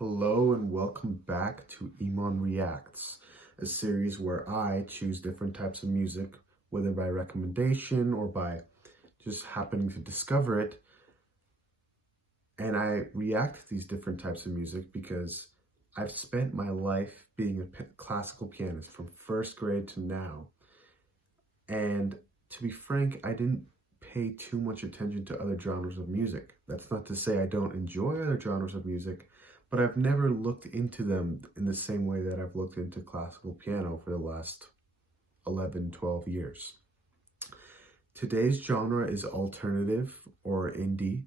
Hello and welcome back to Iman Reacts, a series where I choose different types of music, whether by recommendation or by just happening to discover it, and I react to these different types of music because I've spent my life being a classical pianist from first grade to now, and to be frank, I didn't pay too much attention to other genres of music. That's not to say I don't enjoy other genres of music, but I've never looked into them in the same way that I've looked into classical piano for the last 11, 12 years. Today's genre is alternative or indie.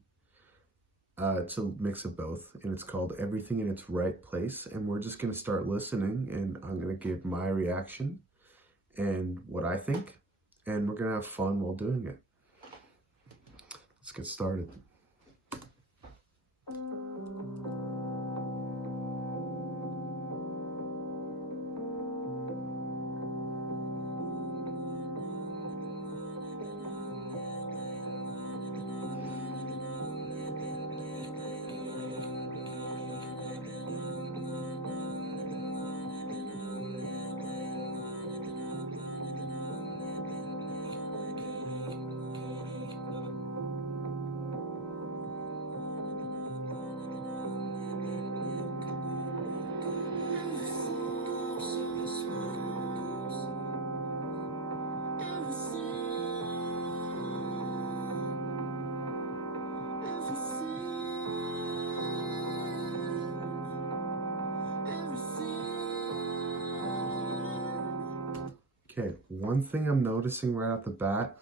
It's a mix of both, and it's called Everything in Its Right Place. And we're just going to start listening, and I'm going to give my reaction and what I think, and we're going to have fun while doing it. Let's get started. Okay, one thing I'm noticing right off the bat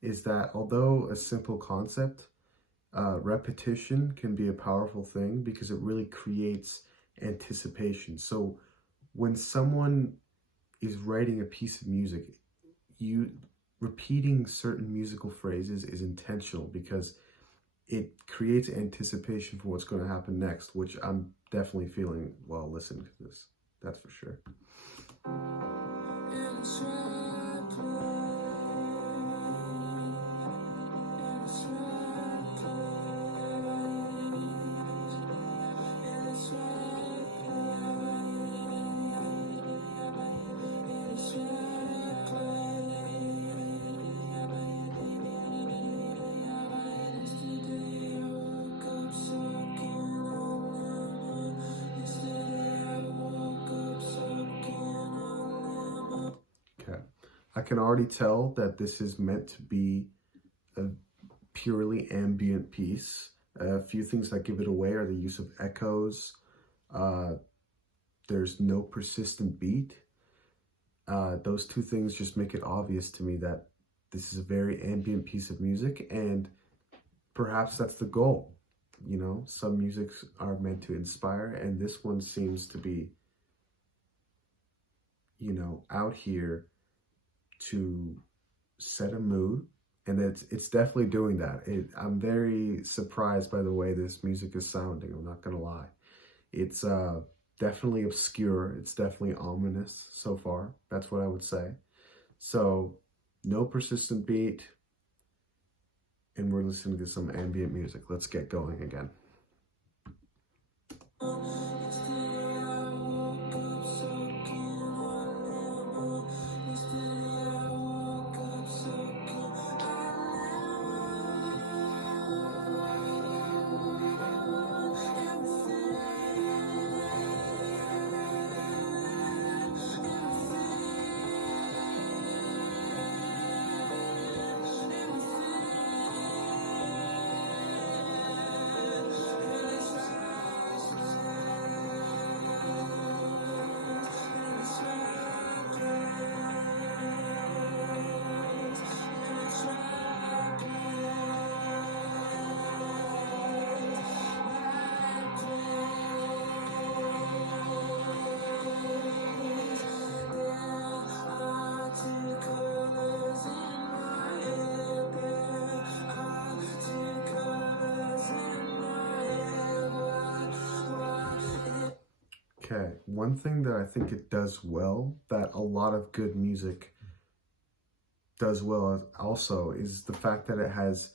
is that although a simple concept, repetition can be a powerful thing because it really creates anticipation. So when someone is writing a piece of music, you repeating certain musical phrases is intentional because it creates anticipation for what's going to happen next, which I'm definitely feeling while listening to this. That's for sure. I can already tell that this is meant to be a purely ambient piece. A few things that give it away are the use of echoes. There's no persistent beat. Those two things just make it obvious to me that this is a very ambient piece of music, and perhaps that's the goal. You know, some musics are meant to inspire, and this one seems to be, out here to set a mood, and it's definitely doing that. I'm very surprised by the way this music is sounding, I'm not gonna lie. It's definitely obscure, it's definitely ominous so far, that's what I would say. So no persistent beat, and we're listening to some ambient music. Let's get going again. Okay, one thing that I think it does well, that a lot of good music does well also, is the fact that it has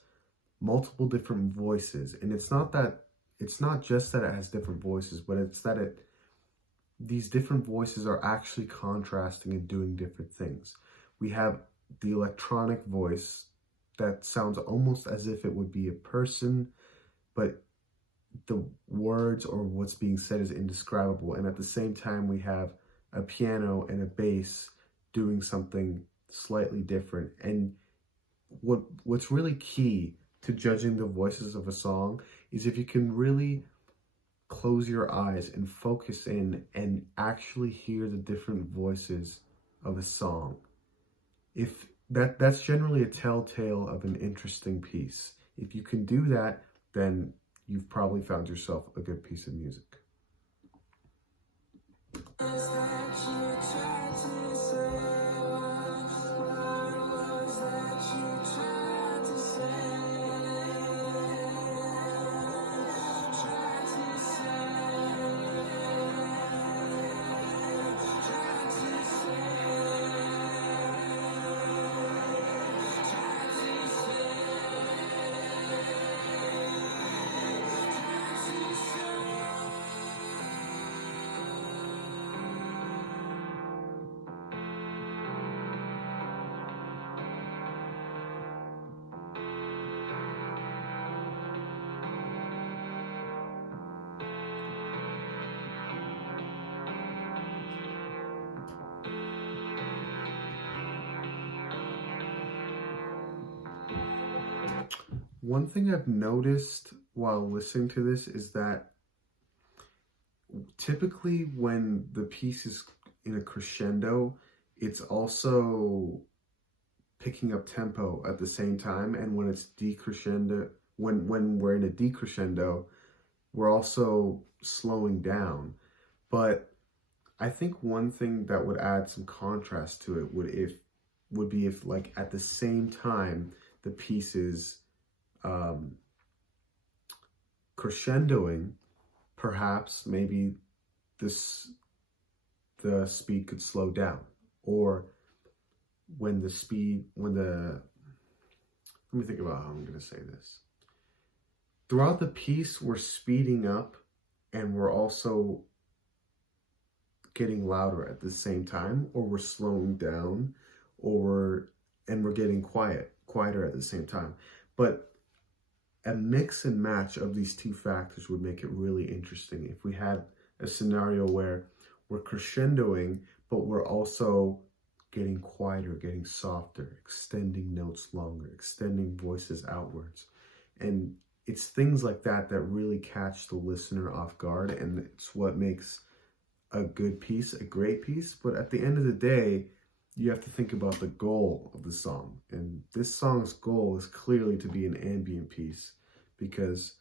multiple different voices. And it's not that it's not just that it has different voices, but it's that these different voices are actually contrasting and doing different things. We have the electronic voice that sounds almost as if it would be a person, but the words or what's being said is indescribable. And at the same time, we have a piano and a bass doing something slightly different. And what's really key to judging the voices of a song is if you can really close your eyes and focus in and actually hear the different voices of a song. If that's generally a telltale of an interesting piece. If you can do that, then you've probably found yourself a good piece of music. One thing I've noticed while listening to this is that typically when the piece is in a crescendo, it's also picking up tempo at the same time. And when it's decrescendo, when we're in a decrescendo, we're also slowing down. But I think one thing that would add some contrast to it would be if like at the same time the piece is crescendoing, perhaps maybe the speed could slow down, or when the let me think about how I'm going to say this. Throughout the piece, we're speeding up and we're also getting louder at the same time, or we're slowing down, and we're getting quieter at the same time. But a mix and match of these two factors would make it really interesting. If we had a scenario where we're crescendoing, but we're also getting quieter, getting softer, extending notes longer, extending voices outwards. And it's things like that that really catch the listener off guard, and it's what makes a good piece a great piece. But at the end of the day, you have to think about the goal of the song. And this song's goal is clearly to be an ambient piece because,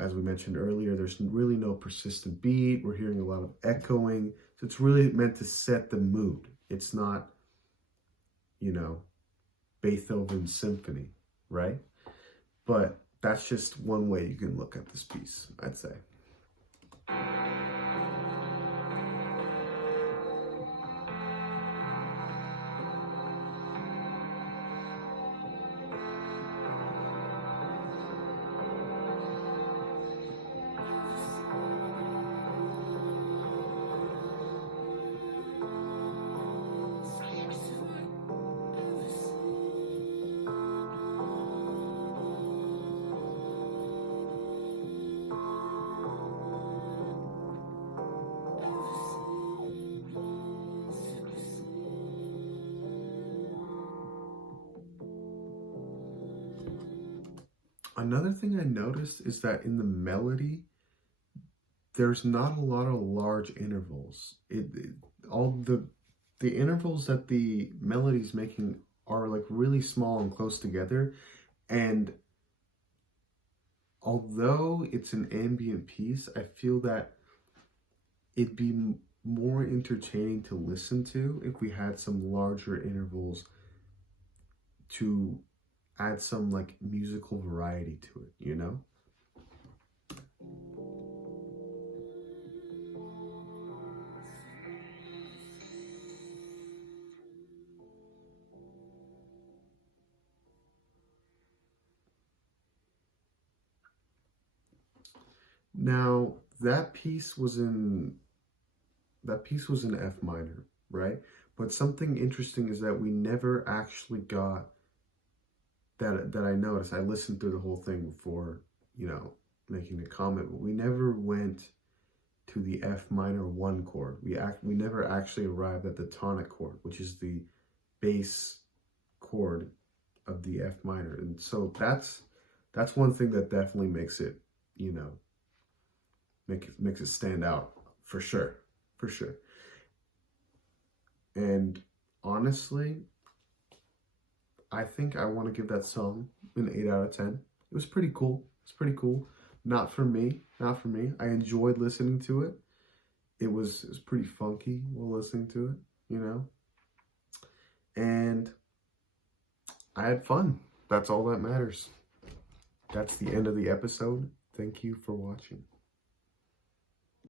as we mentioned earlier, there's really no persistent beat. We're hearing a lot of echoing. So it's really meant to set the mood. It's not, Beethoven's symphony, right? But that's just one way you can look at this piece, I'd say. Another thing I noticed is that in the melody, there's not a lot of large intervals. All the intervals that the melody's making are like really small and close together. And although it's an ambient piece, I feel that it'd be more entertaining to listen to if we had some larger intervals to add some like musical variety to it. Now, that piece was in F minor, right? But something interesting is that we never actually got that I noticed. I listened through the whole thing before, making a comment, but we never went to the F minor 1 chord. We never actually arrived at the tonic chord, which is the bass chord of the F minor. And so that's one thing that definitely makes it, you know, makes it stand out for sure. For sure. And honestly, I think I want to give that song an 8 out of 10. It was pretty cool. It's pretty cool. Not for me. Not for me. I enjoyed listening to it. It was pretty funky while listening to it, you know? And I had fun. That's all that matters. That's the end of the episode. Thank you for watching.